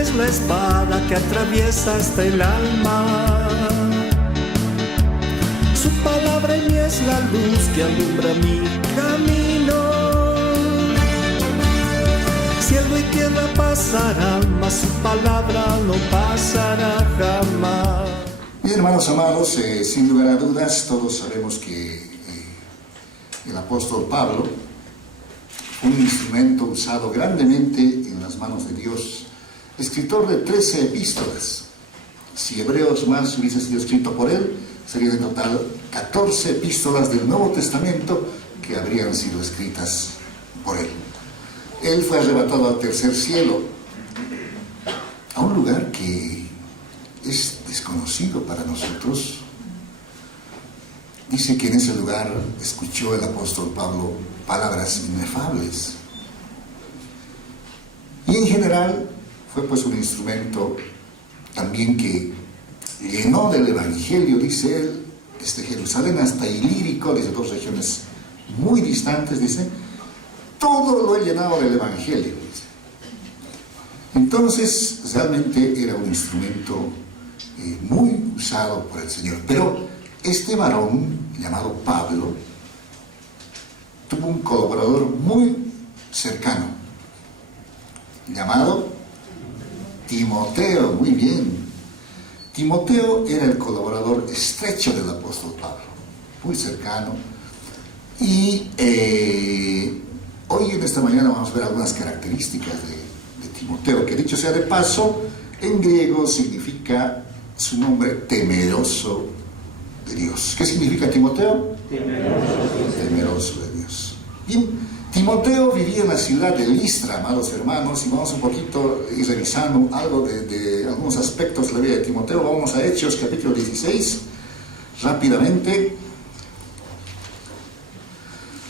es la espada que atraviesa hasta el alma. Su palabra en mí es la luz que alumbra mi camino. Cielo y tierra pasarán, mas su palabra no pasará jamás. Bien, hermanos amados, sin lugar a dudas, todos sabemos que el apóstol Pablo fue un instrumento usado grandemente en las manos de Dios, escritor de 13 epístolas. Si Hebreos más hubiese sido escrito por él, serían en total 14 epístolas del Nuevo Testamento que habrían sido escritas por él. Él fue arrebatado al tercer cielo, a un lugar que es desconocido para nosotros. Dice que en ese lugar escuchó el apóstol Pablo palabras inefables. Y en general fue pues un instrumento también que llenó del Evangelio, dice él, desde Jerusalén hasta Ilírico, desde dos regiones muy distantes, dice, todo lo he llenado del Evangelio, dice. Entonces, realmente era un instrumento muy usado por el Señor. Pero este varón, llamado Pablo, tuvo un colaborador muy cercano, llamado Timoteo. Muy bien. Timoteo era el colaborador estrecho del apóstol Pablo, muy cercano. Y hoy en esta mañana vamos a ver algunas características de Timoteo, que dicho sea de paso, en griego significa su nombre temeroso de Dios. ¿Qué significa Timoteo? Temeroso de Dios. Bien. Timoteo vivía en la ciudad de Listra, amados hermanos, y vamos un poquito ir revisando algo de algunos aspectos de la vida de Timoteo. Vamos a Hechos capítulo 16, rápidamente.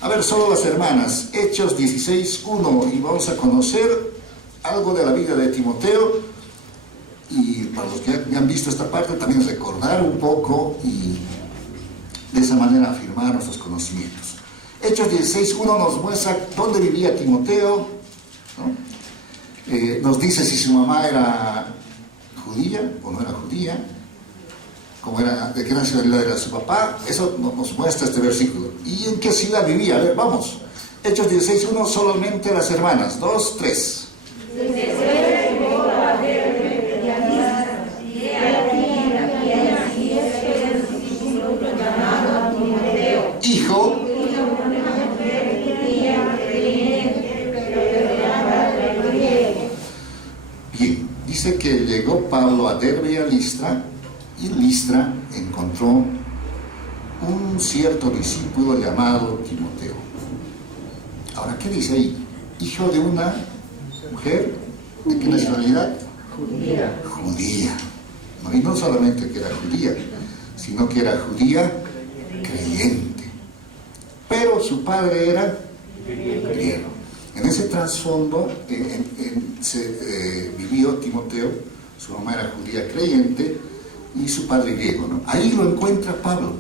A ver, solo las hermanas, Hechos 16, 1, y vamos a conocer algo de la vida de Timoteo, y para los que ya han visto esta parte, también recordar un poco y de esa manera afirmar nuestros conocimientos. Hechos 16.1 nos muestra dónde vivía Timoteo, ¿no? Nos dice si su mamá era judía o no era judía, de qué nacionalidad era su papá. Eso nos muestra este versículo. ¿Y en qué ciudad vivía? A ver, vamos. Hechos 16.1, solamente las hermanas. 2, 3. Hijo. Bien, dice que llegó Pablo a Derbe y a Listra, y en Listra encontró un cierto discípulo llamado Timoteo. Ahora, ¿qué dice ahí? Hijo de una mujer, ¿de qué nacionalidad? Judía. No, y no solamente que era judía, sino que era judía creyente. Pero su padre era griego. En ese trasfondo vivió Timoteo. Su mamá era judía creyente y su padre griego, ¿no? Ahí lo encuentra Pablo,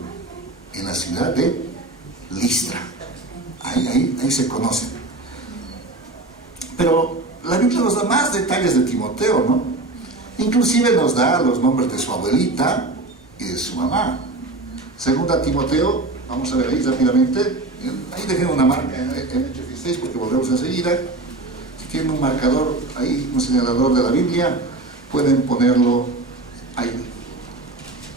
en la ciudad de Listra. Ahí se conocen. Pero la Biblia nos da más detalles de Timoteo, ¿no? Inclusive nos da los nombres de su abuelita y de su mamá. Segunda Timoteo, vamos a ver ahí rápidamente. Ahí dejen una marca en Hechos 16 porque volvemos enseguida. Si tienen un marcador ahí, un señalador de la Biblia, pueden ponerlo ahí.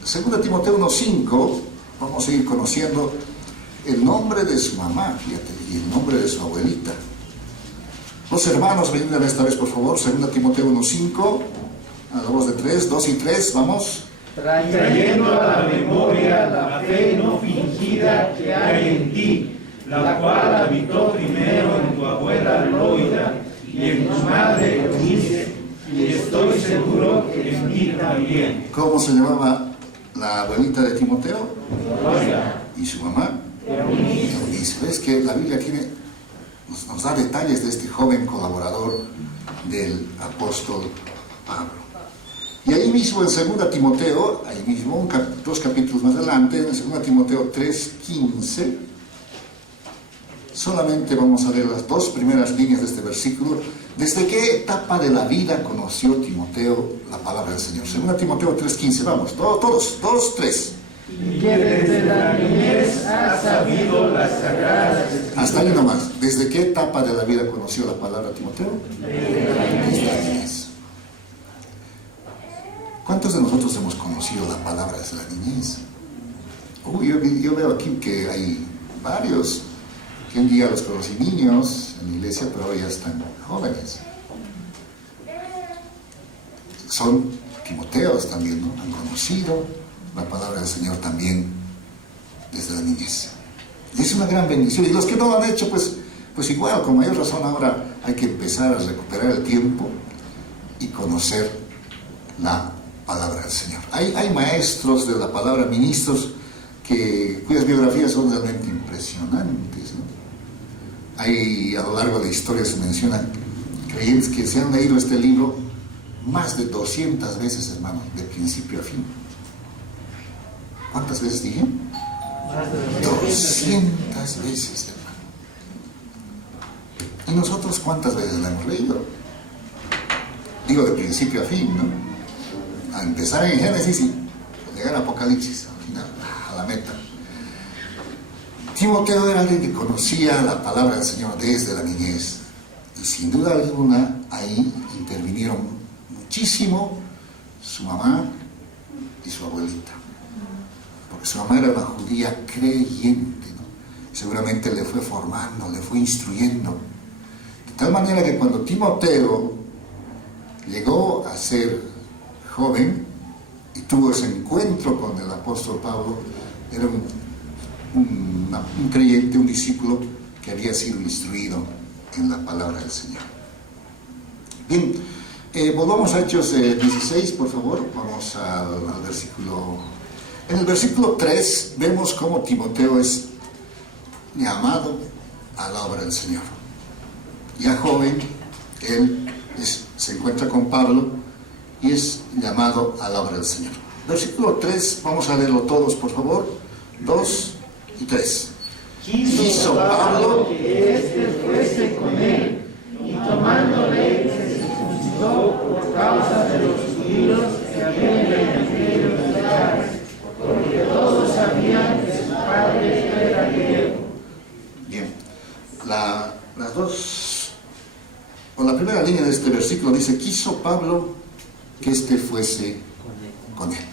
Segunda Timoteo 1.5, vamos a ir conociendo el nombre de su mamá, fíjate, y el nombre de su abuelita. Los hermanos, vengan esta vez por favor. Segunda Timoteo 1.5, a la voz de 3, 2 y 3, vamos. Trayendo a la memoria la fe no fingida que hay en ti, la cual habitó primero en tu abuela Loida y en tu madre Eunice, y estoy seguro que en ti también. ¿Cómo se llamaba la abuelita de Timoteo? Loida. ¿Y su mamá? Eunice. ¿Ves que la Biblia nos da detalles de este joven colaborador del apóstol Pablo? Y ahí mismo en 2 Timoteo, ahí mismo, dos capítulos más adelante, en 2 Timoteo 3.15, solamente vamos a leer las dos primeras líneas de este versículo. ¿Desde qué etapa de la vida conoció Timoteo la palabra del Señor? Según Timoteo 3:15, vamos, todos, 2, 3. Y que desde la niñez ha sabido las sagradas escrituras. Hasta ahí nomás. ¿Desde qué etapa de la vida conoció la palabra Timoteo? Desde la niñez. ¿Cuántos de nosotros hemos conocido la palabra desde la niñez? Yo veo aquí que hay varios que un día los conocí niños en la iglesia, pero ahora ya están jóvenes. Son Timoteos también, ¿no? Han conocido la palabra del Señor también desde la niñez. Y es una gran bendición. Y los que no lo han hecho, pues igual, con mayor razón ahora hay que empezar a recuperar el tiempo y conocer la palabra del Señor. Hay maestros de la palabra, ministros, cuyas biografías son realmente impresionantes, ¿no? Hay, a lo largo de la historia se mencionan creyentes que se han leído este libro más de 200 veces, hermano, de principio a fin. ¿Cuántas veces dije? 200 veces, hermano. ¿Y nosotros cuántas veces la hemos leído? Digo, de principio a fin, ¿no? A empezar en Génesis y llegar a Apocalipsis, al final, a la meta. Timoteo era alguien que conocía la palabra del Señor desde la niñez. Y sin duda alguna, ahí intervinieron muchísimo su mamá y su abuelita. Porque su mamá era una judía creyente, ¿no? Seguramente le fue formando, le fue instruyendo. De tal manera que cuando Timoteo llegó a ser joven y tuvo ese encuentro con el apóstol Pablo, era un creyente, un discípulo que había sido instruido en la palabra del Señor. Bien, volvamos a Hechos 16, por favor. Vamos al versículo. En el versículo 3 vemos cómo Timoteo es llamado a la obra del Señor. Ya joven, él se encuentra con Pablo y es llamado a la obra del Señor. Versículo 3, vamos a leerlo todos, por favor. 2 y 3. Quiso Pablo que éste fuese con él, y tomándole se circuncidó por causa de los judíos que habían en el evangelio de Tarso, porque todos sabían que su padre era griego. Bien, la primera línea de este versículo dice: quiso Pablo que éste fuese con él.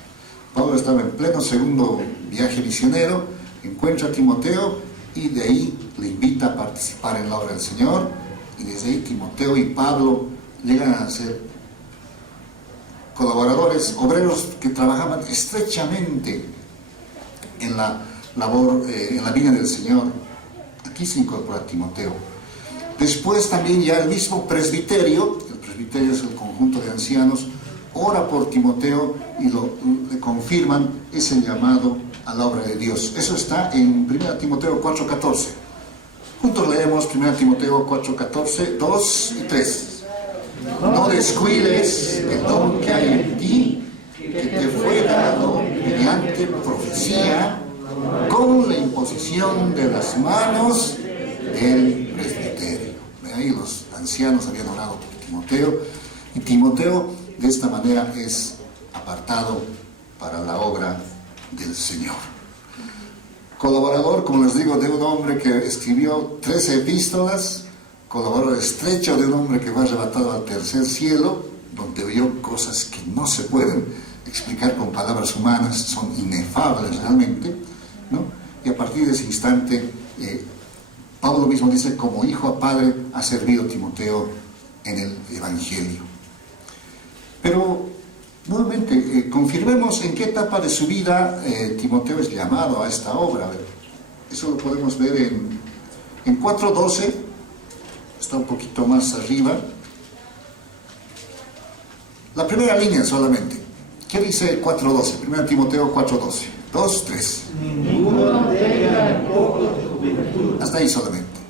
Pablo estaba en pleno segundo viaje misionero, encuentra a Timoteo y de ahí le invita a participar en la obra del Señor, y desde ahí Timoteo y Pablo llegan a ser colaboradores, obreros que trabajaban estrechamente en la labor, en la viña del Señor. Aquí se incorpora Timoteo. Después también ya el mismo presbiterio, el presbiterio es el conjunto de ancianos, ora por Timoteo y le confirman ese llamado a la obra de Dios. Eso está en 1 Timoteo 4:14. Juntos leemos 1 Timoteo 4:14, 2 y 3. No descuides el don que hay en ti, que te fue dado mediante profecía, con la imposición de las manos del presbiterio. Ahí los ancianos habían orado por Timoteo, y Timoteo de esta manera es apartado para la obra del Señor. Colaborador, como les digo, de un hombre que escribió 13 epístolas, colaborador estrecho de un hombre que fue arrebatado al tercer cielo, donde vio cosas que no se pueden explicar con palabras humanas, son inefables realmente, ¿no? Y a partir de ese instante, Pablo mismo dice: como hijo a padre ha servido Timoteo en el Evangelio. Pero nuevamente, confirmemos en qué etapa de su vida Timoteo es llamado a esta obra. Eso lo podemos ver en 4:12, está un poquito más arriba. La primera línea solamente. ¿Qué dice 4:12? 1 Timoteo 4:12. 2, 3. Ninguno tenga poco de juventud. Hasta ahí solamente.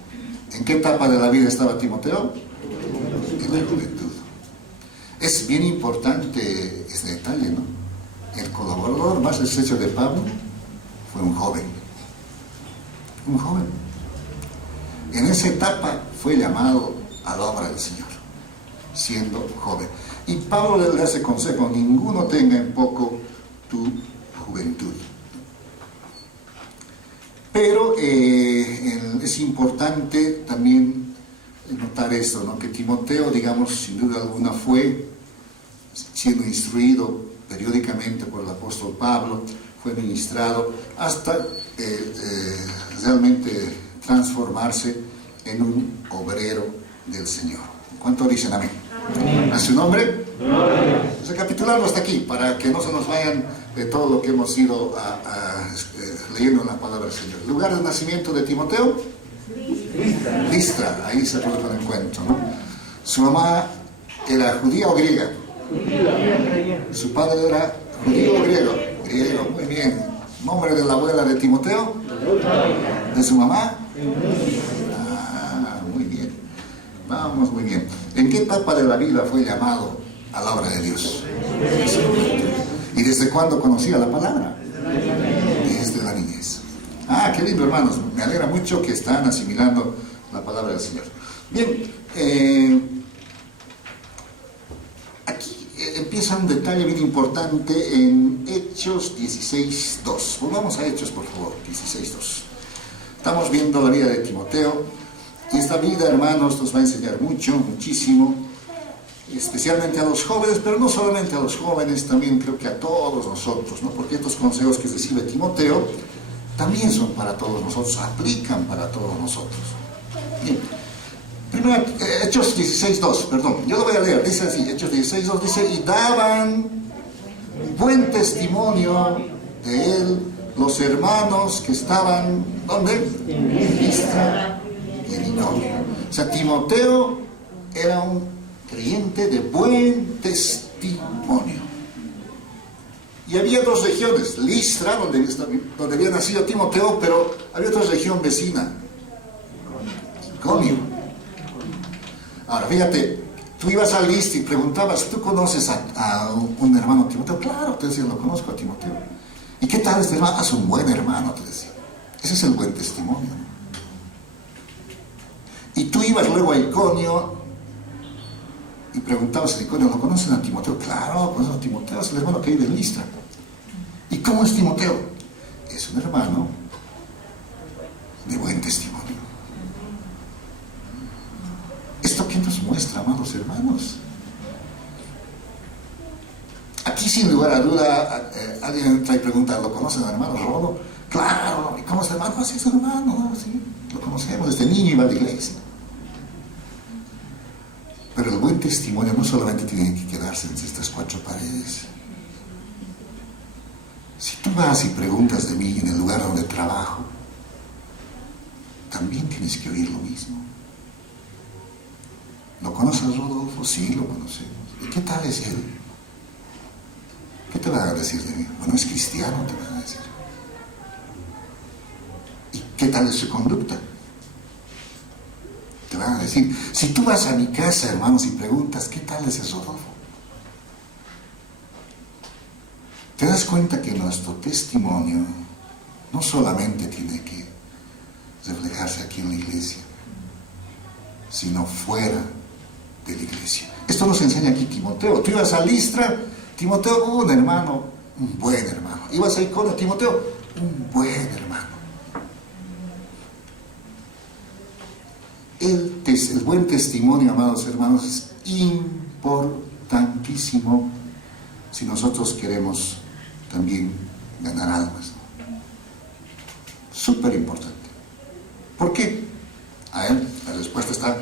¿En qué etapa de la vida estaba Timoteo? En la juventud. Es bien importante este detalle, ¿no? El colaborador más estrecho de Pablo fue un joven. Un joven. En esa etapa fue llamado a la obra del Señor. siendo joven. Y Pablo le hace consejo: ninguno tenga en poco tu juventud. Pero es importante también notar esto, ¿no? Que Timoteo, digamos, sin duda alguna fue siendo instruido periódicamente por el apóstol Pablo, fue ministrado hasta realmente transformarse en un obrero del Señor. ¿Cuánto dicen amén? ¿A su nombre? Vamos a recapitularlo hasta aquí, para que no se nos vayan de todo lo que hemos ido leyendo en la palabra del Señor. ¿Lugar de nacimiento de Timoteo? Listra. Ahí se produjo el encuentro, ¿no? Su mamá era judía o griega. Su padre era judío o griego. Griego, muy bien. ¿Nombre de la abuela de Timoteo? ¿De su mamá? Muy bien. Vamos, muy bien. ¿En qué etapa de la vida fue llamado a la obra de Dios? ¿Y desde cuándo conocía la palabra? Desde la niñez. Qué lindo, hermanos. Me alegra mucho que están asimilando la palabra del Señor. Bien, aquí empieza un detalle bien importante en Hechos 16:2. Volvamos a Hechos, por favor, 16:2. Estamos viendo la vida de Timoteo, y esta vida, hermanos, nos va a enseñar mucho, muchísimo, especialmente a los jóvenes, pero no solamente a los jóvenes, también creo que a todos nosotros, ¿no? Porque estos consejos que recibe Timoteo también son para todos nosotros, aplican para todos nosotros. Bien. Primero, Hechos 16:2, perdón, yo lo voy a leer, dice así, Hechos 16:2 dice: y daban buen testimonio de él los hermanos que estaban, ¿dónde? En Listra y en Iconio. O sea, Timoteo era un creyente de buen testimonio. Y había dos regiones: Listra, donde había nacido Timoteo, pero había otra región vecina, Iconio. Ahora, fíjate, tú ibas a Listra y preguntabas: ¿tú conoces a un hermano Timoteo? Claro, te decía, lo conozco a Timoteo. ¿Y qué tal este hermano? Es un buen hermano, te decía. Ese es el buen testimonio. Y tú ibas luego a Iconio y preguntabas en Iconio: ¿lo conocen a Timoteo? Claro, conocen a Timoteo, es el hermano que vive en Listra. ¿Y cómo es Timoteo? Es un hermano de buen testimonio. ¿Esto qué nos muestra, amados hermanos? Aquí, sin lugar a duda, alguien trae preguntas: ¿lo conocen al hermano Rodo? Claro. ¿Y cómo es el hermano? Sí, es el hermano, ¿no? Sí, lo conocemos, desde niño iba a la iglesia. Pero el buen testimonio no solamente tiene que quedarse entre estas cuatro paredes. Si tú vas y preguntas de mí en el lugar donde trabajo, también tienes que oír lo mismo. ¿Lo conoces, Rodolfo? Sí, lo conocemos. ¿Y qué tal es él? ¿Qué te van a decir de mí? Bueno, es cristiano, te van a decir. ¿Y qué tal es su conducta? Te van a decir. Si tú vas a mi casa, hermanos, y preguntas: ¿qué tal es ese Rodolfo? Te das cuenta que nuestro testimonio no solamente tiene que reflejarse aquí en la iglesia, sino fuera de la iglesia. Esto nos enseña aquí Timoteo. Tú ibas a Listra, Timoteo, un hermano, un buen hermano. Ibas a Iconio, Timoteo, un buen hermano. El buen testimonio, amados hermanos, es importantísimo si nosotros queremos también ganar almas. Súper importante. ¿Por qué? A él, la respuesta está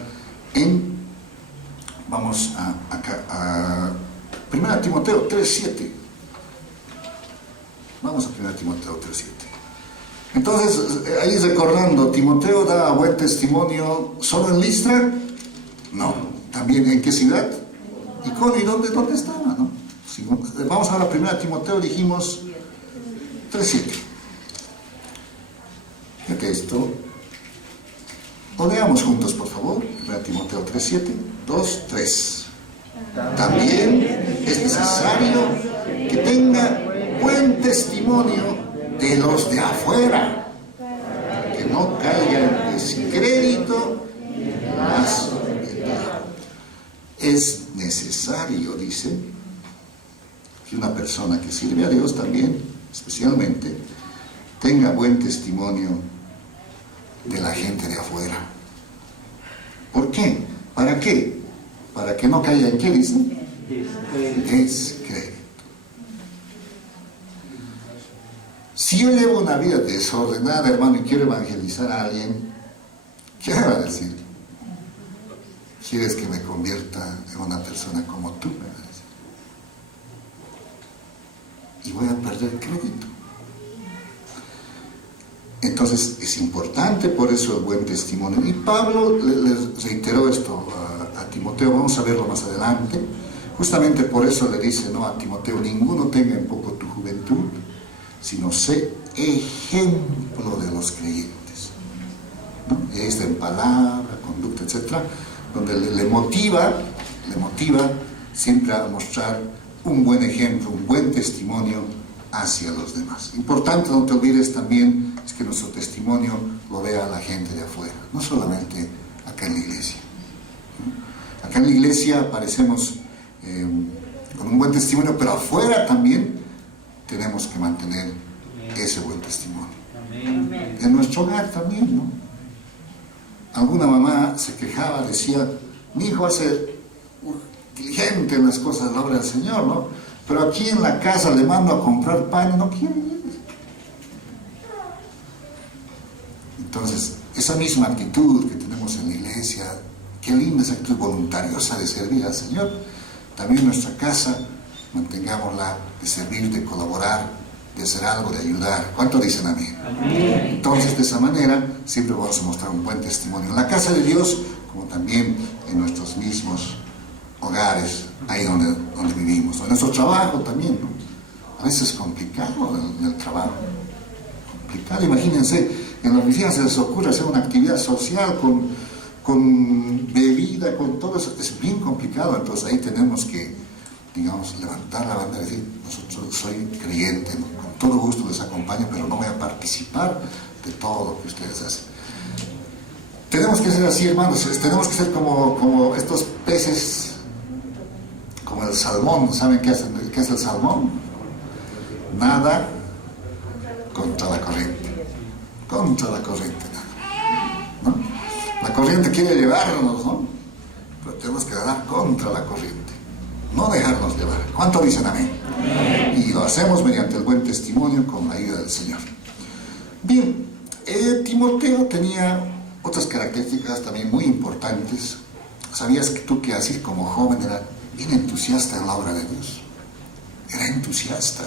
en, vamos a 1 Timoteo 3:7. Vamos a 1 Timoteo 3:7. Entonces, ahí recordando, Timoteo da buen testimonio solo en Listra. No, también ¿en qué ciudad? Iconio. ¿Y dónde estaba? ¿No? Vamos ahora a 1 Timoteo, dijimos 3:7. Fíjate esto. Lo leamos juntos, por favor. 1 Timoteo 3:7. 2, 3. También es necesario que tenga buen testimonio de los de afuera, para que no caiga en descrédito ni en lazo de pecado. Es necesario, dice, que una persona que sirve a Dios también, especialmente, tenga buen testimonio de la gente de afuera. ¿Por qué? ¿Para qué? Para que no caiga en qué, dice, descrédito. Si yo llevo una vida desordenada, hermano, y quiero evangelizar a alguien, ¿qué me va a decir? ¿Quieres que me convierta en una persona como tú? Me va a decir. Y voy a perder crédito. Entonces es importante por eso el buen testimonio. Y Pablo les reiteró esto a Timoteo, vamos a verlo más adelante. Justamente por eso le dice, ¿no?, a Timoteo: ninguno tenga en poco tu juventud, sino sé ejemplo de los creyentes, ¿no? Está en palabra, conducta, etcétera, donde le motiva siempre a mostrar un buen ejemplo, un buen testimonio hacia los demás. Importante, no te olvides también, es que nuestro testimonio lo vea la gente de afuera, no solamente acá en la iglesia, ¿no? Acá en la iglesia aparecemos con un buen testimonio, pero afuera también tenemos que mantener ese buen testimonio. Amén. En nuestro hogar también, ¿no? Alguna mamá se quejaba, decía: mi hijo hace diligente en las cosas de la obra del Señor, ¿no? Pero aquí en la casa le mando a comprar pan y no quiere ir. Entonces, esa misma actitud que tenemos en la iglesia, qué linda esa actitud voluntariosa de servir al Señor, también en nuestra casa mantengámosla, de servir, de colaborar, de hacer algo, de ayudar. ¿Cuánto dicen amén? Amén. Entonces, de esa manera siempre vamos a mostrar un buen testimonio en la casa de Dios, como también en nuestros mismos hogares, ahí donde vivimos, en nuestro trabajo también, ¿no? A veces es complicado en el trabajo, complicado. Imagínense, en la oficina se les ocurre hacer una actividad social con bebida, con todo eso, es bien complicado. Entonces ahí tenemos que, digamos, levantar la bandera y decir: nosotros soy creyente, ¿no? Con todo gusto les acompaño, pero no voy a participar de todo lo que ustedes hacen. Tenemos que ser así, hermanos, tenemos que ser como estos peces, como el salmón. ¿Saben qué es el salmón? Nada contra la corriente. Contra la corriente, nada, ¿no? La corriente quiere llevarnos, ¿no? Pero tenemos que nadar contra la corriente, no dejarnos llevar. ¿Cuánto dicen amén? Amén. Y lo hacemos mediante el buen testimonio, con la ayuda del Señor. Bien, Timoteo tenía otras características también muy importantes. ¿Sabías tú que así como joven era bien entusiasta en la obra de Dios? Era entusiasta.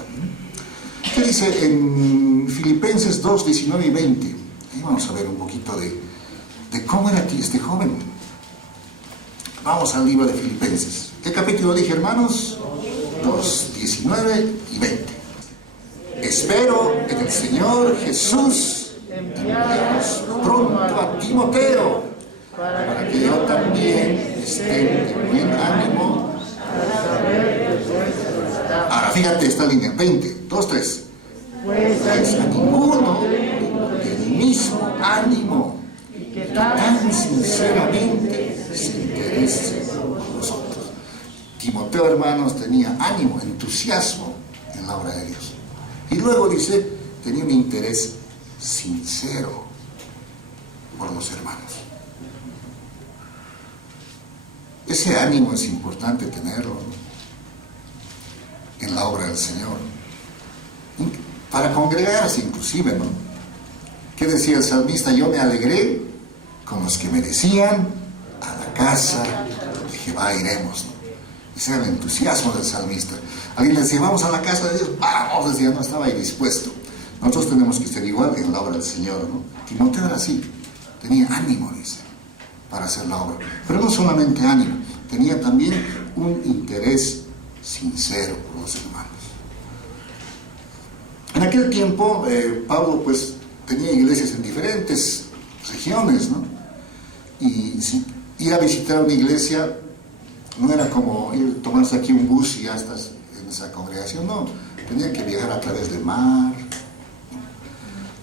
¿Qué dice en Filipenses 2, 19 y 20? Ahí vamos a ver un poquito de cómo era aquí este joven. Vamos al libro de Filipenses. ¿Qué capítulo dije, hermanos? 2, 19 y 20. Espero en el Señor Jesús enviaros pronto a Timoteo, para que yo también esté de buen ánimo. Ahora fíjate esta línea, 20, 2, 3. Pues a ninguno del mismo ánimo, que tan sinceramente se interese por nosotros. Timoteo, hermanos, tenía ánimo, entusiasmo en la obra de Dios. Y luego dice, tenía un interés sincero por los hermanos. Ese ánimo es importante tenerlo, ¿no?, en la obra del Señor, para congregarse inclusive, ¿no? ¿Qué decía el salmista? Yo me alegré con los que me decían: a la casa de Jehová iremos, ¿no? Ese era el entusiasmo del salmista. Alguien le decía: vamos a la casa de Dios, vamos, decía, no, estaba ahí dispuesto. Nosotros tenemos que ser igual en la obra del Señor, ¿no? Timoteo era así, tenía ánimo, dice, para hacer la obra. Pero no solamente ánimo, tenía también un interés sincero por los hermanos. En aquel tiempo, Pablo pues tenía iglesias en diferentes regiones, ¿no? Y si ir a visitar una iglesia no era como tomarse aquí un bus y ya estás en esa congregación, no. Tenía que viajar a través del mar,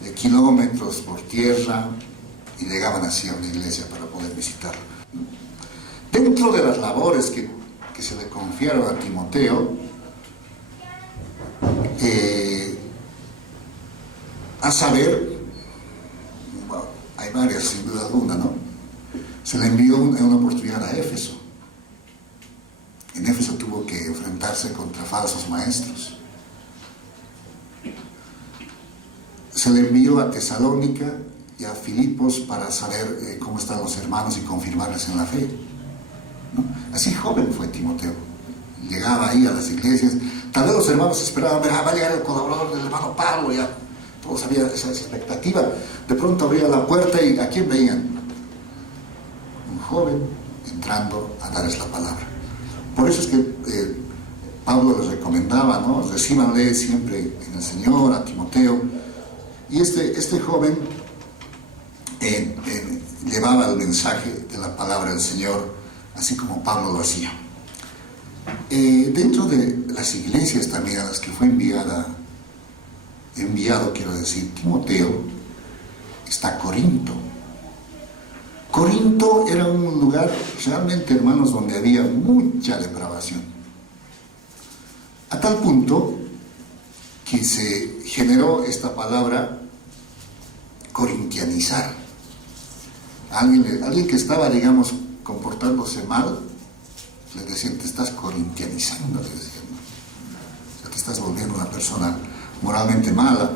de kilómetros por tierra, y llegaban así a una iglesia para poder visitarla. Dentro de las labores que se le confiaron a Timoteo, a saber, bueno, hay varias sin duda alguna, ¿no? Se le envió en una oportunidad a Éfeso. En Éfeso tuvo que enfrentarse contra falsos maestros. Se le envió a Tesalónica y a Filipos para saber cómo están los hermanos y confirmarles en la fe, ¿no? Así joven fue Timoteo. Llegaba ahí a las iglesias. Tal vez los hermanos esperaban ver, va a llegar el colaborador del hermano Pablo, ya todos había esa expectativa. De pronto abría la puerta y ¿a quién veían? Un joven entrando a darles la palabra. Por eso es que Pablo les recomendaba, ¿no? Recíbanle siempre en el Señor, a Timoteo. Y este joven llevaba el mensaje de la palabra del Señor, así como Pablo lo hacía. Dentro de las iglesias también a las que fue enviado, quiero decir, Timoteo, está Corinto. Corinto era un lugar realmente, hermanos, donde había mucha depravación. A tal punto que se generó esta palabra corintianizar. Alguien que estaba, digamos, comportándose mal, le decían, te estás corintianizando, le decían, ¿no? O sea, te estás volviendo una persona moralmente mala.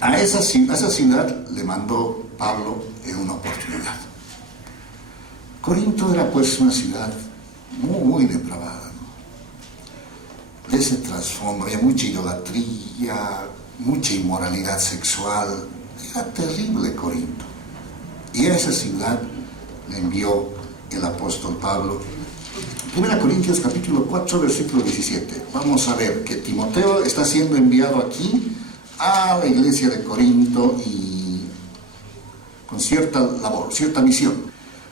A esa ciudad le mandó Pablo en una oportunidad. Corinto era pues una ciudad muy, muy depravada, ¿no? De ese trasfondo había mucha idolatría, mucha inmoralidad sexual. Era terrible Corinto. Y a esa ciudad le envió el apóstol Pablo. 1 Corintios capítulo 4, versículo 17. Vamos a ver que Timoteo está siendo enviado aquí a la iglesia de Corinto y con cierta labor, cierta misión.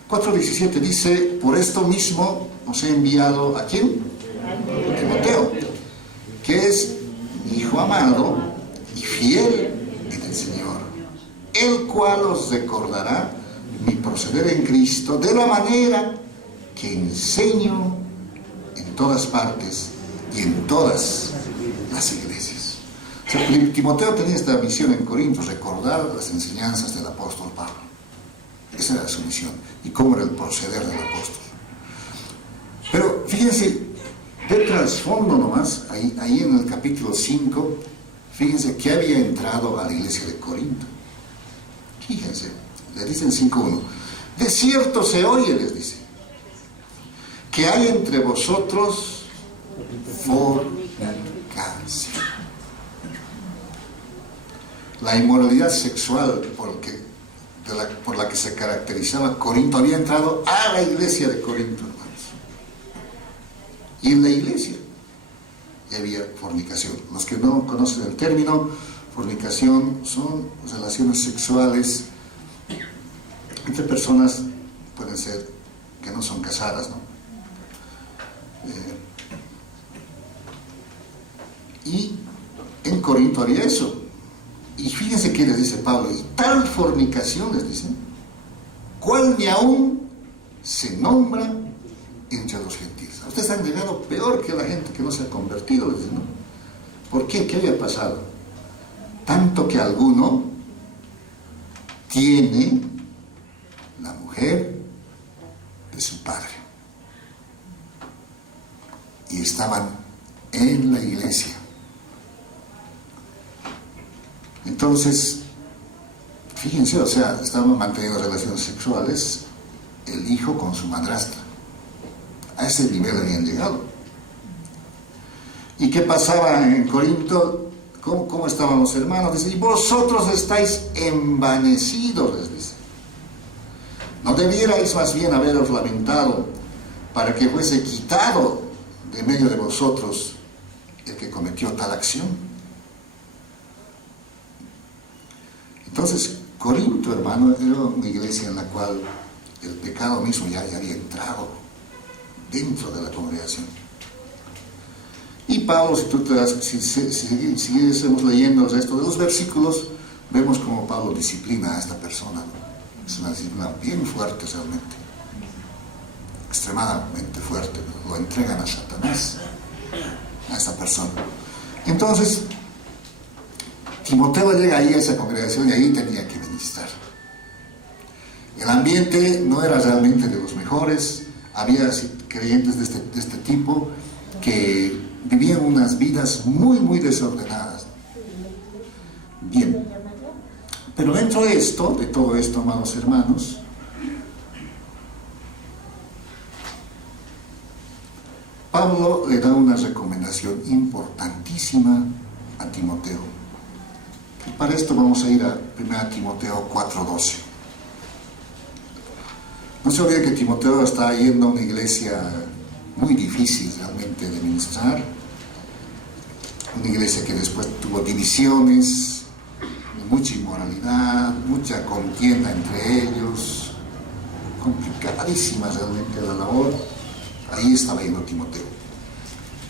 4:17 dice, por esto mismo os he enviado, ¿a quién? A Timoteo, que es mi hijo amado y fiel en el Señor, el cual os recordará mi proceder en Cristo de la manera que enseño en todas partes y en todas las iglesias. O sea, Timoteo tenía esta misión en Corinto, recordar las enseñanzas del apóstol Pablo. Esa era su misión y cómo era el proceder del apóstol. Pero fíjense, de trasfondo nomás, ahí en el capítulo 5, fíjense que había entrado a la iglesia de Corinto. Fíjense, le dicen 5:1. De cierto se oye, les dice, que hay entre vosotros fornicación. La inmoralidad sexual por la que se caracterizaba Corinto había entrado a la iglesia de Corinto, hermanos. Y en la iglesia había fornicación. Los que no conocen el término, fornicación son relaciones sexuales entre personas, pueden ser que no son casadas, ¿no? Y en Corinto había eso. Y fíjense qué les dice Pablo, y tal fornicación, les dice, cual ni aún se nombra entre los gentiles. Ustedes han llegado peor que la gente que no se ha convertido, les dice, ¿no? ¿Por qué? ¿Qué había pasado? Tanto que alguno tiene la mujer de su padre. Y estaban en la iglesia. Entonces, fíjense, o sea, estaban manteniendo relaciones sexuales el hijo con su madrastra. A ese nivel habían llegado. ¿Y qué pasaba en Corinto? ¿Cómo estaban los hermanos? Dice, y vosotros estáis envanecidos, les dice. ¿No debierais más bien haberos lamentado para que fuese quitado de medio de vosotros el que cometió tal acción? Entonces, Corinto, hermano, era una iglesia en la cual el pecado mismo ya había entrado dentro de la congregación. Y Pablo, si siguiésemos leyendo el resto de los versículos, vemos cómo Pablo disciplina a esta persona, ¿no? Es una disciplina bien fuerte realmente. extremadamente fuerte, ¿no? Lo entregan a Satanás, a esta persona. Entonces, Timoteo llega ahí a esa congregación y ahí tenía que ministrar. El ambiente no era realmente de los mejores, había creyentes de este tipo que vivían unas vidas muy, muy desordenadas. Bien, pero dentro de todo esto, amados hermanos, Pablo le da una recomendación importantísima a Timoteo. Y para esto vamos a ir a 1 Timoteo 4:12. No se olvide que Timoteo está yendo a una iglesia muy difícil realmente de ministrar, una iglesia que después tuvo divisiones, mucha inmoralidad, mucha contienda entre ellos, complicadísima realmente la labor. Ahí estaba yendo Timoteo.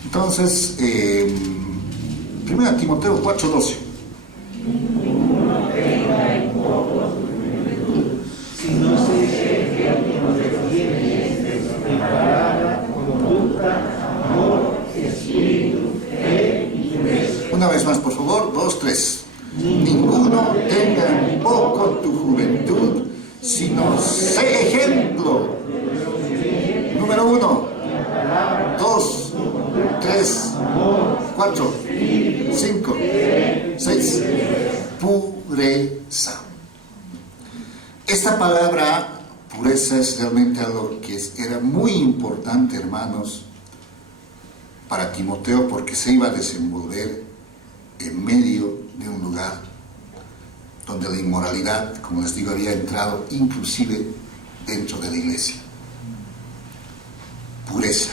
Entonces, 1 Timoteo 4:12. Si no se deje que nos defiende en palabra, conducta, amor, espíritu, fe y pureza. Una vez más, por favor, 2, 3. Ninguno tenga en poco tu juventud, sino sé ejemplo. Número 1, 2, 3, 4, 5, 6. Pureza. Esta palabra pureza es realmente algo que era muy importante, hermanos, para Timoteo, porque se iba a desenvolver en medio de un lugar donde la inmoralidad, como les digo, había entrado inclusive dentro de la iglesia. Pureza.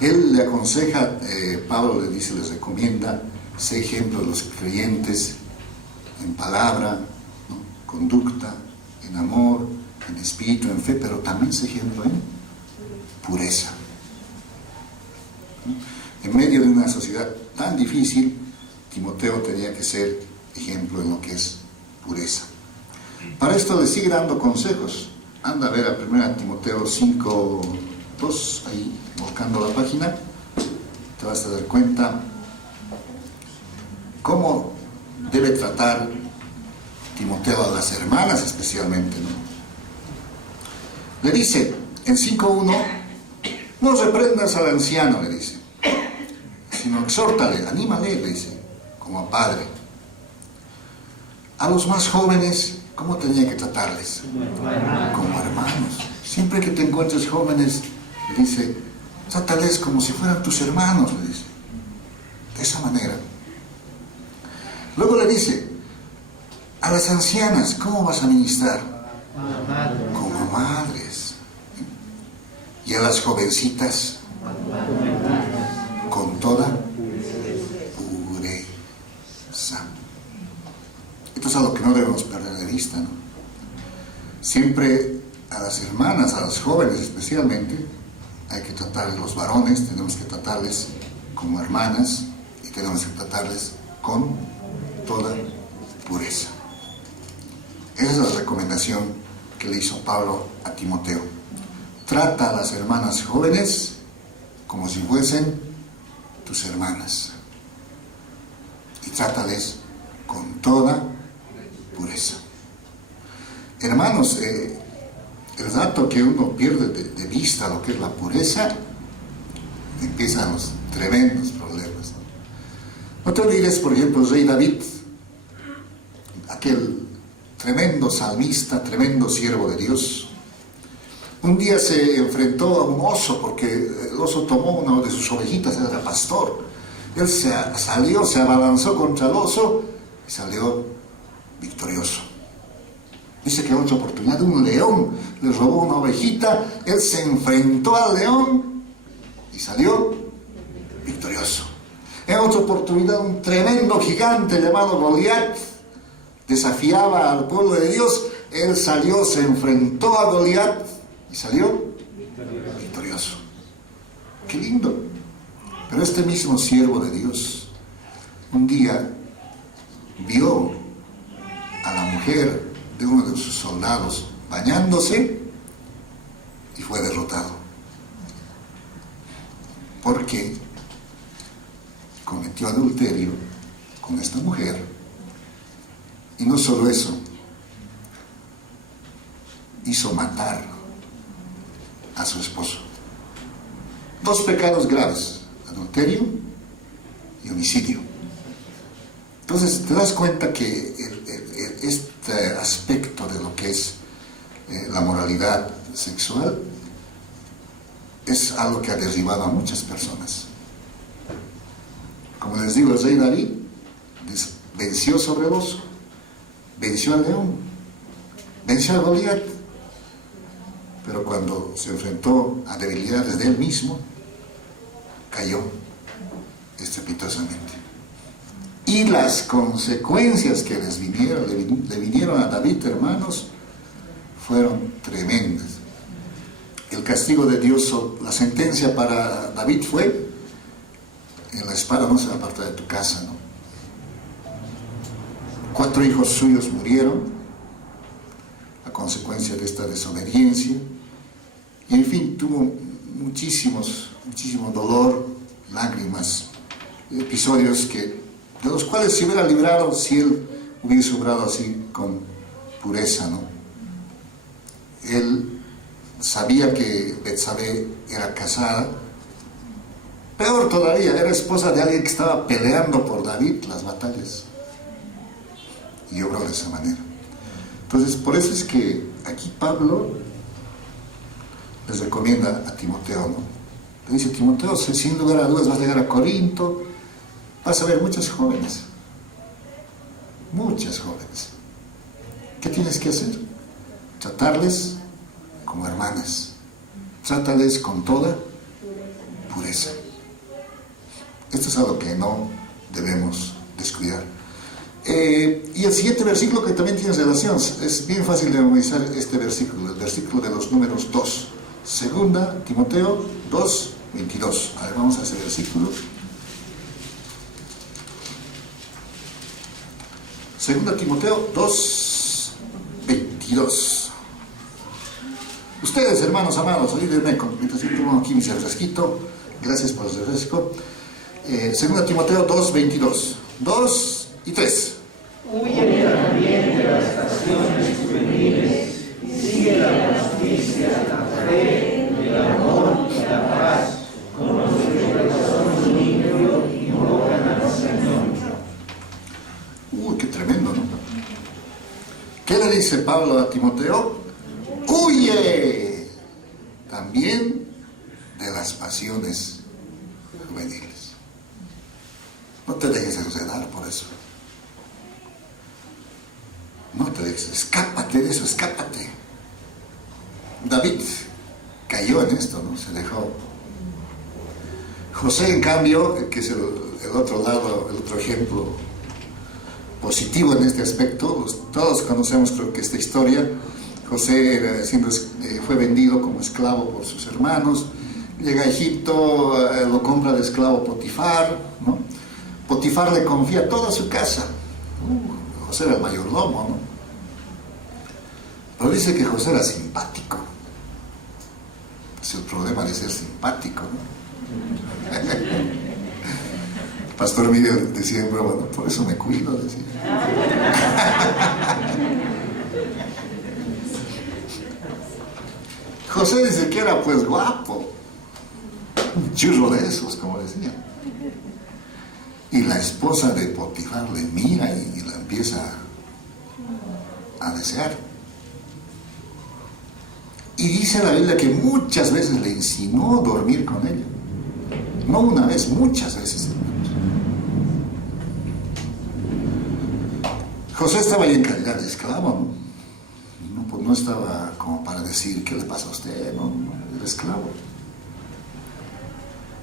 Él le aconseja, Pablo le dice, les recomienda, sé ejemplo de los creyentes en palabra, ¿no? Conducta, en amor, en espíritu, en fe, pero también sé ejemplo en pureza. En medio de una sociedad tan difícil, Timoteo tenía que ser ejemplo en lo que es pureza. Para esto le sigue dando consejos. Anda a ver a 1 Timoteo 5:2, ahí volcando la página, te vas a dar cuenta cómo debe tratar Timoteo a las hermanas especialmente, ¿no? Le dice en 5:1, no reprendas al anciano, le dice, sino exhórtale, anímale, le dice, como a padre. A los más jóvenes, ¿cómo tenía que tratarles? Como hermanos. Siempre que te encuentres jóvenes, le dice, trátales como si fueran tus hermanos, le dice. De esa manera. Luego le dice, a las ancianas, ¿cómo vas a ministrar? Como madres. Y a las jovencitas, con toda pureza. Esto es algo que no debemos perder de vista, ¿no? Siempre a las hermanas, a las jóvenes especialmente, hay que tratarles, los varones, tenemos que tratarles como hermanas y tenemos que tratarles con toda pureza. Esa es la recomendación que le hizo Pablo a Timoteo. Trata a las hermanas jóvenes como si fuesen tus hermanas y trátales con toda pureza. Hermanos, el rato que uno pierde de vista lo que es la pureza, empiezan los tremendos problemas, ¿no? No te olvides, por ejemplo, el rey David, aquel tremendo salmista, tremendo siervo de Dios. Un día se enfrentó a un oso, porque el oso tomó una de sus ovejitas, era pastor. Él se abalanzó contra el oso y salió victorioso. Dice que en otra oportunidad un león le robó una ovejita, él se enfrentó al león y salió victorioso. En otra oportunidad un tremendo gigante llamado Goliat desafiaba al pueblo de Dios, él salió, se enfrentó a Goliat y salió victorioso. Qué lindo. Pero este mismo siervo de Dios un día vio a la mujer de uno de sus soldados bañándose y fue derrotado. Porque cometió adulterio con esta mujer. Y no solo eso, hizo matar a su esposo. 2 pecados graves: adulterio y homicidio. Entonces te das cuenta que este aspecto de lo que es la moralidad sexual es algo que ha derribado a muchas personas. Como les digo, el rey David venció sobre el oso, venció al león, venció a Goliat, pero cuando se enfrentó a debilidades de él mismo, cayó estrepitosamente. Y las consecuencias que le vinieron a David, hermanos, fueron tremendas. El castigo de Dios, la sentencia para David fue: en la espada no se va a apartar de tu casa, ¿no? 4 hijos suyos murieron a consecuencia de esta desobediencia. Y en fin, tuvo muchísimo dolor, lágrimas, episodios de los cuales se hubiera librado si él hubiese obrado así con pureza, ¿no? Él sabía que Betsabé era casada, peor todavía, era esposa de alguien que estaba peleando por David las batallas, y obró de esa manera. Entonces, por eso es que aquí Pablo les recomienda a Timoteo, ¿no? Le dice: Timoteo, sin lugar a dudas vas a llegar a Corinto, vas a ver muchas jóvenes. ¿Qué tienes que hacer? Tratarles como hermanas, trátales con toda pureza. Esto es algo que no debemos descuidar. Y el siguiente versículo, que también tiene relación, es bien fácil de memorizar este versículo, el versículo de los números 2. Segunda Timoteo 2, 22. A ver, vamos a ese versículo. Segunda Timoteo 2, 22. Ustedes, hermanos amados, ayúdenme mientras yo tomo aquí mi refresquito. Gracias por el refresco. Segunda Timoteo 2, 22. 2 y 3. Huye también de las pasiones juveniles y sigue la justicia, la fe, el amor y la paz, con los que corazón limpio invocan al Señor. Qué tremendo, ¿no? ¿Qué le dice Pablo a Timoteo? Huye también de las pasiones juveniles. No te dejes enredar por eso. No te dejes, escápate de eso, escápate. David cayó en esto, ¿no? Se dejó. José, en cambio, que es el otro lado, el otro ejemplo positivo en este aspecto, todos conocemos, creo que esta historia. José fue vendido como esclavo por sus hermanos, llega a Egipto, lo compra de esclavo Potifar, ¿no? Potifar le confía toda su casa. José era el mayordomo, ¿no? Pero dice que José era simpático. Es el problema de ser simpático, ¿no? Pastor Miguel decía, bueno, por eso me cuido, decía. José dice que era pues guapo, un churro de esos, como decía. Y la esposa de Potifar le mira y la empieza a desear. Y dice la Biblia que muchas veces le insinuó dormir con ella. No una vez, muchas veces. José estaba ahí en calidad de esclavo, ¿no? No estaba como para decir, ¿qué le pasa a usted? No, era esclavo.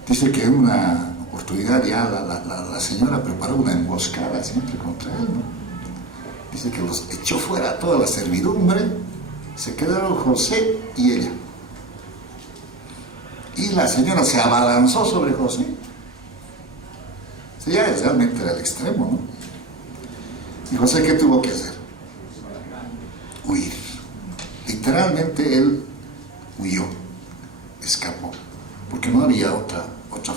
Dice que en una oportunidad ya la señora preparó una emboscada siempre contra él, ¿no? Dice que los echó fuera a toda la servidumbre, se quedaron José y ella. Y la señora se abalanzó sobre José. Sí, ya realmente era el extremo, ¿no? Y José, ¿qué tuvo que hacer? Huir. Literalmente él huyó. escapó, porque no había otra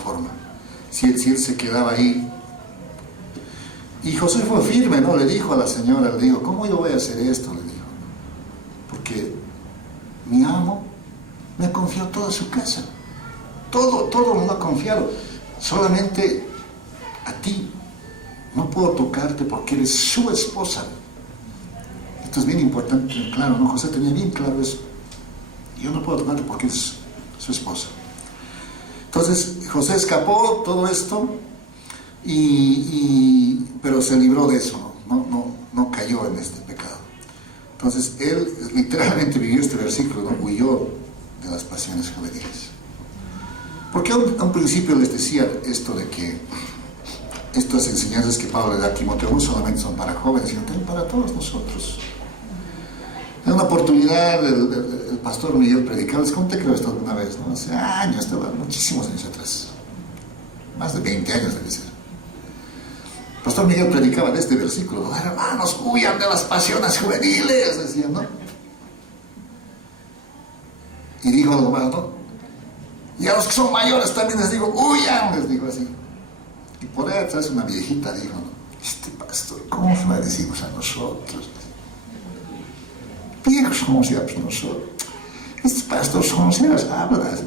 forma. Si él se quedaba ahí. Y José fue firme, ¿no? Le dijo a la señora, le dijo, ¿cómo yo voy a hacer esto? Le dijo, porque mi amo me ha confiado toda su casa. Todo me lo ha confiado. Solamente a ti no puedo tocarte porque eres su esposa. Esto es bien importante, claro, ¿no? José tenía bien claro eso. Yo no puedo tocarte porque eres su esposa. Entonces José escapó todo esto, pero se libró de eso, no cayó en este pecado. Entonces él literalmente vivió este versículo, ¿no? Huyó de las pasiones juveniles. Porque a un principio les decía esto de que estas enseñanzas que Pablo le da a Timoteo no solamente son para jóvenes, sino también para todos nosotros. En una oportunidad el pastor Miguel predicaba, les conté creo esto alguna vez, ¿no? Hace años, muchísimos años atrás, más de 20 años debe ser. El pastor Miguel predicaba de este versículo, hermanos, huyan de las pasiones juveniles, decía, ¿no? Y dijo algo más, ¿no? Y a los que son mayores también les digo, huyan, les digo así. Y por ahí atrás una viejita dijo, ¿no? Este pastor, ¿cómo se va a decirnos a nosotros? Viejos somos ya pues nosotros. Este pastor son las hablas.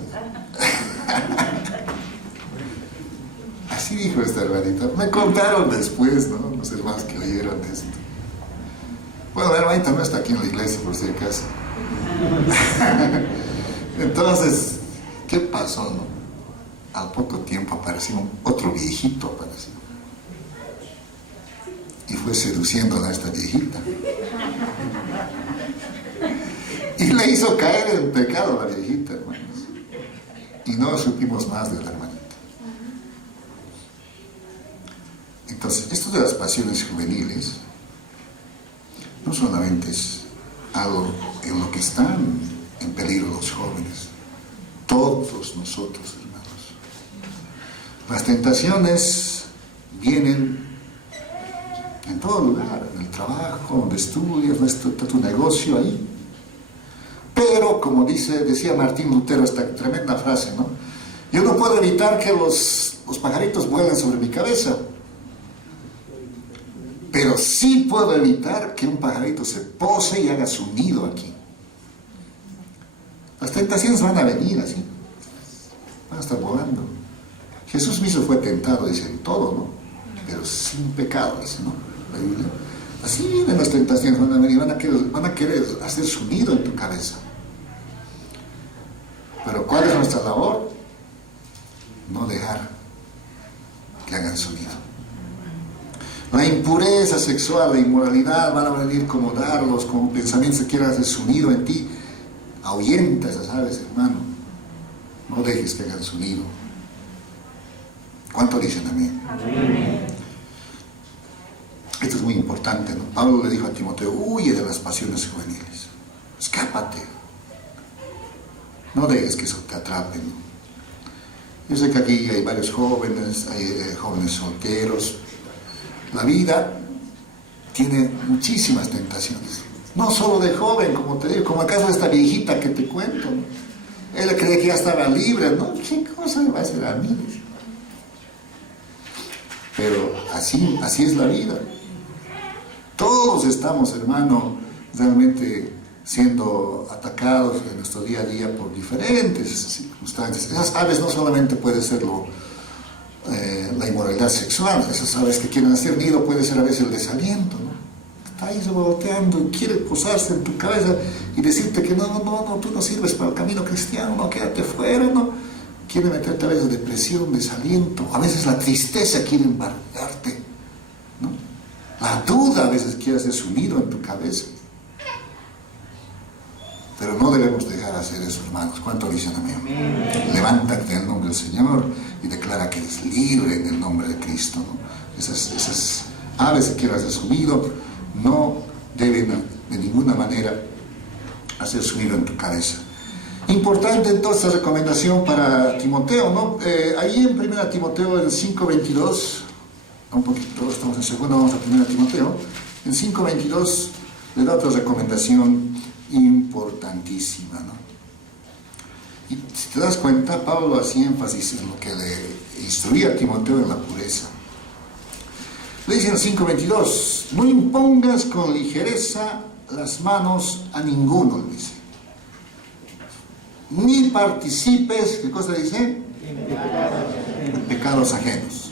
Así dijo esta hermanita. Me contaron después, ¿no? Los hermanos que oyeron esto. Bueno, la hermanita no está aquí en la iglesia, por si acaso. Entonces, ¿qué pasó, no? Al poco tiempo apareció otro viejito, apareció. Y fue seduciendo a esta viejita. Y le hizo caer en pecado a la viejita, hermanos. Y no supimos más de la hermanita. Entonces, esto de las pasiones juveniles no solamente es algo en lo que están en peligro los jóvenes, todos nosotros, hermanos. Las tentaciones vienen en todo lugar, en el trabajo, donde estudias, está tu negocio ahí. Pero, como decía Martín Lutero, esta tremenda frase, ¿no? Yo no puedo evitar que los pajaritos vuelen sobre mi cabeza, pero sí puedo evitar que un pajarito se pose y haga su nido aquí. Las tentaciones van a venir así, van a estar volando. Jesús mismo fue tentado, dice, en todo, ¿no? Pero sin pecado, dice, ¿no? La Biblia. Así vienen las tentaciones, van a venir, van a querer hacer su nido en tu cabeza. Pero ¿cuál es nuestra labor? No dejar que hagan su nido. La impureza sexual, la inmoralidad van a venir como dardos, como pensamientos que quieran hacer su nido en ti. Ahuyenta esas aves, hermano. No dejes que hagan su nido. ¿Cuánto dicen amén? Amén. Esto es muy importante, ¿no? Pablo le dijo a Timoteo, huye de las pasiones juveniles. Escápate. No dejes que eso te atrape, ¿no? Yo sé que aquí hay varios jóvenes, hay jóvenes solteros. La vida tiene muchísimas tentaciones. No solo de joven, como te digo, como acaso esta viejita que te cuento, ¿no? Él cree que ya estaba libre, ¿no? ¿Qué cosa me va a hacer a mí? Pero así es la vida. Todos estamos, hermano, realmente siendo atacados en nuestro día a día por diferentes circunstancias. Esas aves no solamente puede ser la inmoralidad sexual, esas aves que quieren hacer nido puede ser a veces el desaliento, ¿no? Está ahí revoloteando y quiere posarse en tu cabeza y decirte que no, tú no sirves para el camino cristiano, no, quédate fuera, ¿no? Quiere meterte a veces depresión, desaliento, a veces la tristeza quiere embargarte, ¿no? La duda a veces quiere hacer su nido en tu cabeza. Pero no debemos dejar de hacer eso, hermanos. ¿Cuánto dicen amén? Levántate en el nombre del Señor y declara que eres libre en el nombre de Cristo, ¿no? Esas aves que quieran hacer su nido no deben de ninguna manera hacer su nido en tu cabeza. Importante entonces la recomendación para Timoteo, ¿no? Ahí en 1 Timoteo en 5:22, un poquito, estamos en segundo, vamos a 1 Timoteo, en 5:22 le da otra recomendación importantísima, ¿no? Y si te das cuenta, Pablo hacía énfasis en lo que le instruía a Timoteo en la pureza. Le dice en el 5:22, no impongas con ligereza las manos a ninguno, le dice. Ni participes, ¿qué cosa dice? En pecados ajenos.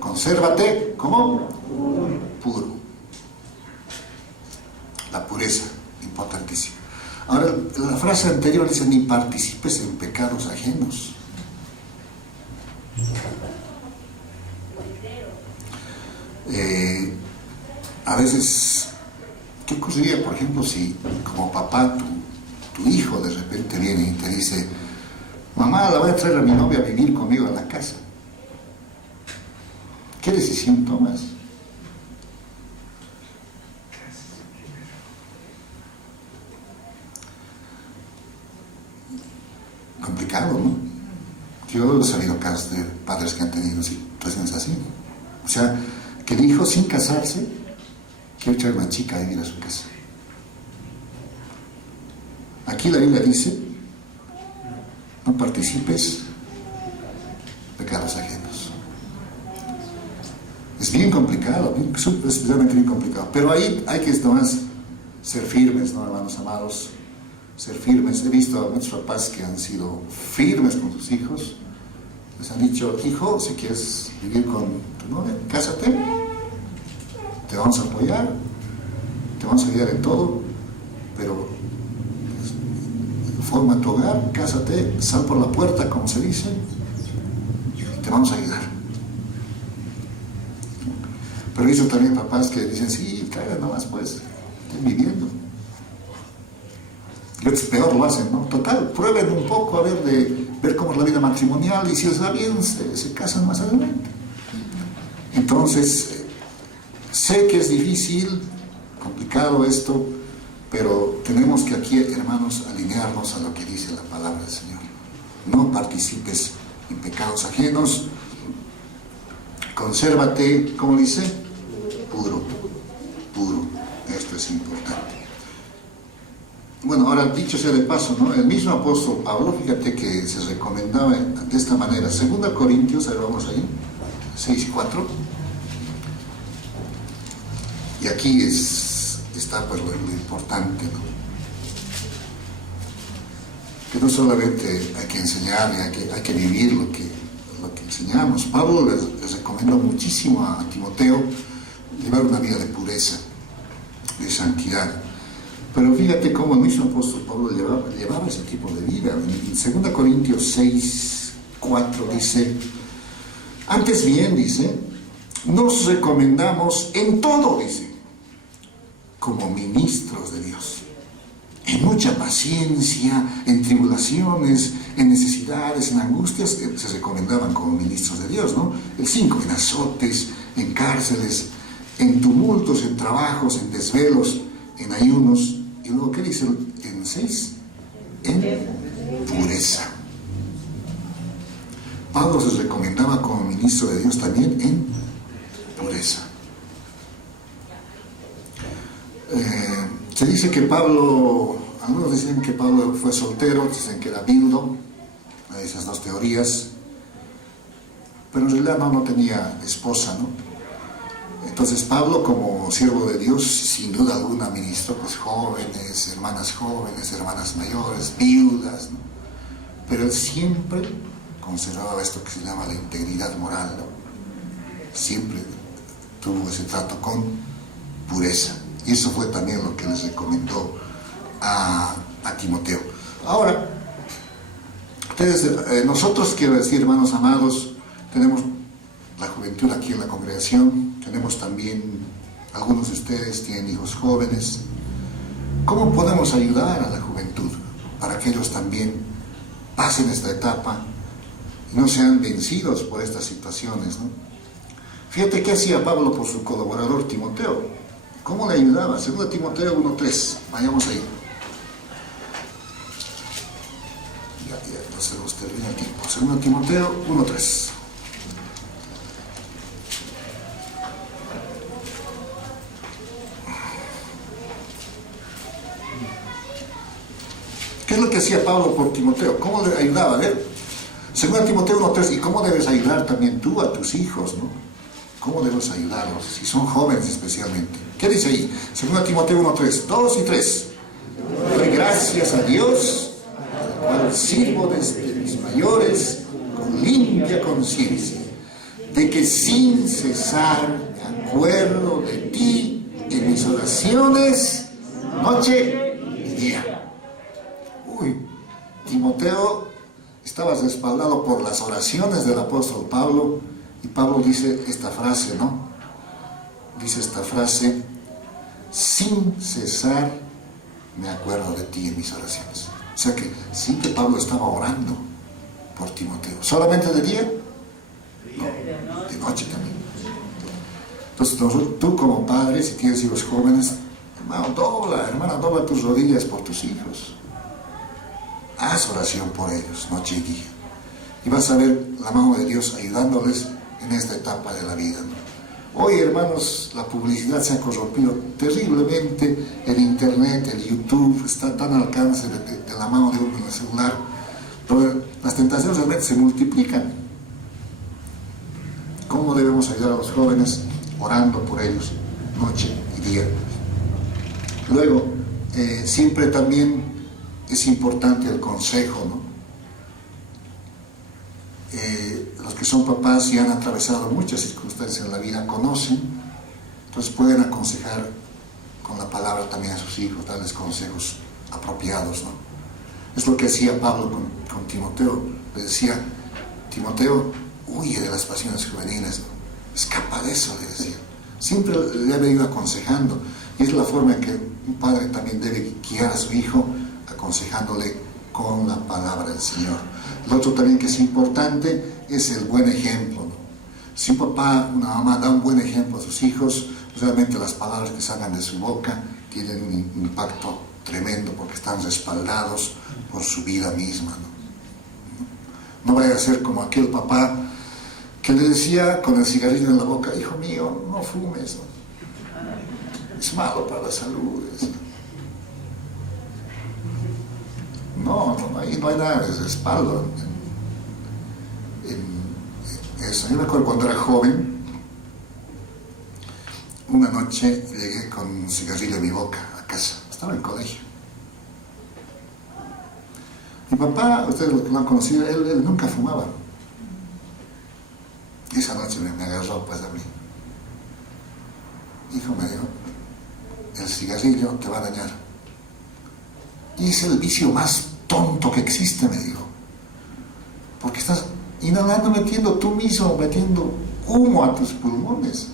Consérvate como puro. La pureza, importantísima. Ahora, la frase anterior dice, ni participes en pecados ajenos. A veces, ¿qué ocurriría, por ejemplo, si como papá tu hijo de repente viene y te dice, mamá, la voy a traer a mi novia a vivir conmigo a la casa? ¿Qué decisión tomas? Complicado, ¿no? Yo he sabido casos de padres que han tenido situaciones así. O sea, que el hijo sin casarse quiere traer una chica a vivir a su casa. Aquí la Biblia dice, no participes en pecados ajenos. Es bien complicado, es realmente bien complicado. Pero ahí hay que nomás ser firmes, ¿no, hermanos amados? Ser firmes. He visto a muchos papás que han sido firmes con sus hijos. Les han dicho, hijo, si quieres vivir con tu novia, cásate. Te vamos a apoyar, te vamos a ayudar en todo, pero forma tu hogar, cásate, sal por la puerta, como se dice, y te vamos a ayudar. Pero he visto también papás que dicen, sí, traigan nomás, pues, estén viviendo. Y otros peor lo hacen, ¿no? Total, prueben un poco a ver cómo es la vida matrimonial, y si les va bien, se casan más adelante. Entonces, sé que es difícil, complicado esto, pero tenemos que aquí, hermanos, alinearnos a lo que dice la palabra del Señor. No participes en pecados ajenos, consérvate, ¿cómo dice? Puro, puro. Esto es importante. Bueno, ahora dicho sea de paso, ¿no? El mismo apóstol Pablo, fíjate que se recomendaba de esta manera. 2 Corintios, ahí vamos ahí, 6:4. Y aquí está pues lo importante, ¿no? Que no solamente hay que enseñar, hay que vivir lo que enseñamos. Pablo les recomendó muchísimo a Timoteo llevar una vida de pureza, de santidad. Pero fíjate cómo el mismo apóstol Pablo llevaba ese tipo de vida. En 2 Corintios 6:4 dice, antes bien, dice, nos recomendamos en todo, dice, como ministros de Dios, en mucha paciencia, en tribulaciones, en necesidades, en angustias, se recomendaban como ministros de Dios, ¿no? El 5, en azotes, en cárceles, en tumultos, en trabajos, en desvelos, en ayunos. Y luego, ¿qué dice en 6? En pureza. Pablo se recomendaba como ministro de Dios también en pureza. Se dice que Pablo, algunos dicen que Pablo fue soltero, dicen que era viudo, hay esas dos teorías, pero en realidad no tenía esposa, ¿no? Entonces Pablo, como siervo de Dios, sin duda alguna ministró pues jóvenes, hermanas mayores, viudas, ¿no? Pero él siempre conservaba esto que se llama la integridad moral, ¿no? Siempre tuvo ese trato con pureza. Y eso fue también lo que les recomendó a Timoteo. Ahora, nosotros, quiero decir, hermanos amados, tenemos la juventud aquí en la congregación, tenemos también, algunos de ustedes tienen hijos jóvenes. ¿Cómo podemos ayudar a la juventud para que ellos también pasen esta etapa y no sean vencidos por estas situaciones, ¿no? Fíjate qué hacía Pablo por su colaborador Timoteo. ¿Cómo le ayudaba? 2 Timoteo 1:3. Vayamos ahí. Ya no se nos termina el tiempo. 2 Timoteo 1:3. ¿Qué es lo que hacía Pablo por Timoteo? ¿Cómo le ayudaba? A ver, según Timoteo 1:3, ¿y cómo debes ayudar también tú a tus hijos, no? ¿Cómo debes ayudarlos? Si son jóvenes especialmente. ¿Qué dice ahí? Según Timoteo 1:3, 2 y 3. Doy gracias a Dios, al cual sirvo desde mis mayores con limpia conciencia, de que sin cesar me acuerdo de ti en mis oraciones, noche y día. Uy, Timoteo estaba respaldado por las oraciones del apóstol Pablo, y Pablo dice esta frase, ¿no? Dice esta frase: sin cesar me acuerdo de ti en mis oraciones. O sea que sí que Pablo estaba orando por Timoteo. ¿Solamente de día? No, de noche también. Entonces tú como padre, si tienes hijos jóvenes, hermana, dobla tus rodillas por tus hijos. Haz oración por ellos, noche y día. Y vas a ver la mano de Dios ayudándoles en esta etapa de la vida, ¿no? Hoy, hermanos, la publicidad se ha corrompido terriblemente. El internet, el YouTube, está tan al alcance de la mano de uno en el celular. Pero las tentaciones realmente se multiplican. ¿Cómo debemos ayudar a los jóvenes? Orando por ellos, noche y día. Luego, siempre también es importante el consejo, ¿no? Los que son papás y han atravesado muchas circunstancias en la vida conocen, entonces pueden aconsejar con la palabra también a sus hijos, darles consejos apropiados, ¿no? Es lo que hacía Pablo con Timoteo. Le decía: Timoteo, huye de las pasiones juveniles, ¿no? Escapa de eso, le decía. Siempre le ha venido aconsejando, y es la forma en que un padre también debe guiar a su hijo, aconsejándole con la palabra del Señor. Lo otro también que es importante es el buen ejemplo, ¿no? Si un papá, una mamá da un buen ejemplo a sus hijos, realmente las palabras que salgan de su boca tienen un impacto tremendo, porque están respaldados por su vida misma, ¿no? No vaya a ser como aquel papá que le decía con el cigarrillo en la boca: hijo mío, no fumes, ¿no? Es malo para la salud. No, ahí no hay nada de respaldo en eso. Yo me acuerdo cuando era joven, una noche llegué con un cigarrillo en mi boca a casa, estaba en el colegio. Mi papá, ustedes lo han conocido, él nunca fumaba. Y esa noche me agarró pues a mí. Hijo, me dijo, el cigarrillo te va a dañar. Y es el vicio más tonto que existe, me dijo. Porque estás inhalando, tú mismo metiendo humo a tus pulmones.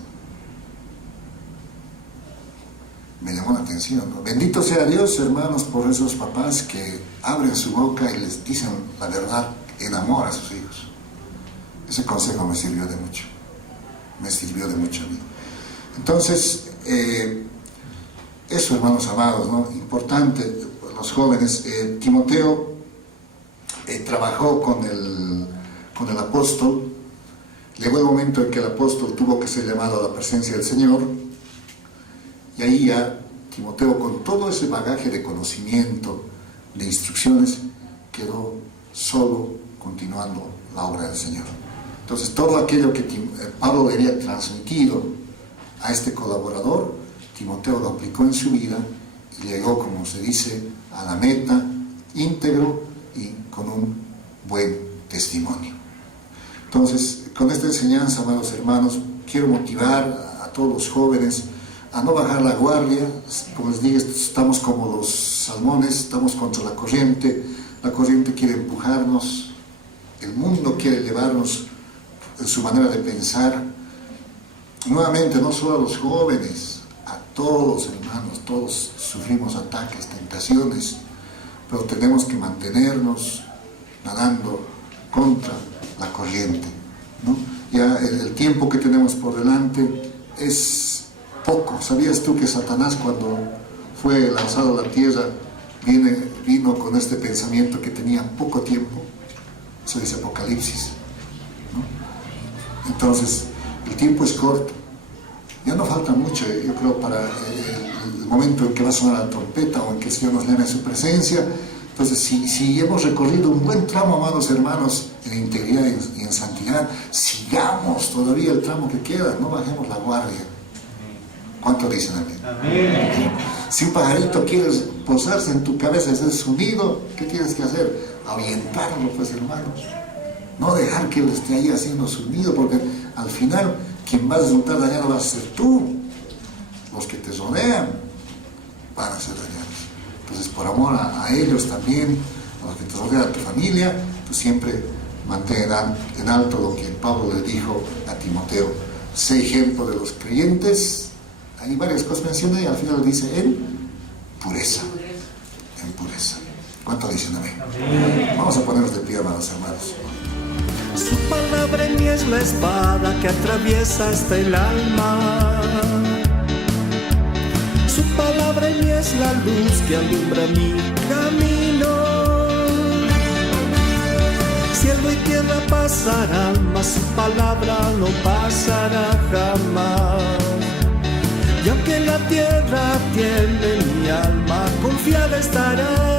Me llamó la atención, ¿no? Bendito sea Dios, hermanos, por esos papás que abren su boca y les dicen la verdad en amor a sus hijos. Ese consejo me sirvió de mucho. Me sirvió de mucho a mí. Entonces, eso, hermanos amados, ¿no? Importante, los jóvenes. Timoteo trabajó con el apóstol. Llegó el momento en que el apóstol tuvo que ser llamado a la presencia del Señor, y ahí ya Timoteo, con todo ese bagaje de conocimiento, de instrucciones, quedó solo continuando la obra del Señor. Entonces, todo aquello que Pablo le había transmitido a este colaborador, Timoteo lo aplicó en su vida y llegó, como se dice, a la meta íntegro y con un buen testimonio. Entonces, con esta enseñanza, amados hermanos, quiero motivar a todos los jóvenes a no bajar la guardia. Como les dije, estamos como los salmones, estamos contra la corriente quiere empujarnos, el mundo quiere llevarnos en su manera de pensar. Nuevamente, no solo a los jóvenes, a todos, hermanos, todos sufrimos ataques, tentaciones, pero tenemos que mantenernos nadando contra la corriente, ¿no? Ya el tiempo que tenemos por delante es poco. ¿Sabías tú que Satanás, cuando fue lanzado a la tierra, vino con este pensamiento que tenía poco tiempo? Eso dice Apocalipsis, ¿no? Entonces, el tiempo es corto. Ya no falta mucho, yo creo, para el momento en que va a sonar la trompeta o en que el Señor nos llame a su presencia. Entonces, si hemos recorrido un buen tramo, amados hermanos, en integridad y en santidad, sigamos todavía el tramo que queda, no bajemos la guardia. ¿Cuánto dicen amén? Amén. Si un pajarito quiere posarse en tu cabeza, ese es su nido, ¿qué tienes que hacer? Ahuyentarlo, pues, hermanos. No dejar que él esté ahí haciendo su nido, porque al final quien va a resultar dañado va a ser tú. Los que te rodean van a ser dañados. Entonces, por amor a ellos también, a los que te rodean, a tu familia, tú siempre mantén en alto lo que Pablo le dijo a Timoteo. Sé ejemplo de los creyentes. Hay varias cosas mencionadas y al final dice en pureza. En pureza. ¿Cuánto dicen amén? Vamos a ponernos de pie, hermanos. Su palabra en mí es la espada que atraviesa hasta el alma. Su palabra en mí es la luz que alumbra mi camino. Cielo y tierra pasarán, mas su palabra no pasará jamás. Y aunque la tierra tiemble, mi alma confiada estará.